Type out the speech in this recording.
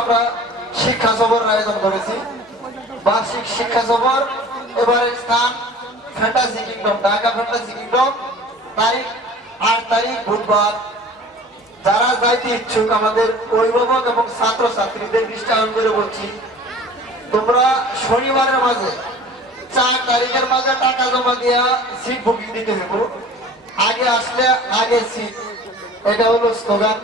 আমরা শিক্ষা সফরের আয়োজন করেছি। বার্ষিক শিক্ষা সফর এবারের স্থান fantasy kingdom, Dhaka fantasy kingdom, তারিখ 8 তারিখ বুধবার। যারা যাইতে ইচ্ছুক আমাদের অভিভাবক এবং ছাত্রছাত্রীদের দৃষ্টি আকর্ষণ করে বলছি, তোমরা শনিবারের মাঝে 4 তারিখের মাঝে টাকা জমা দিয়া সিট বুকিং দিতে হবে। আগে আসলে আগে সিট, এটা হলো স্লোগান।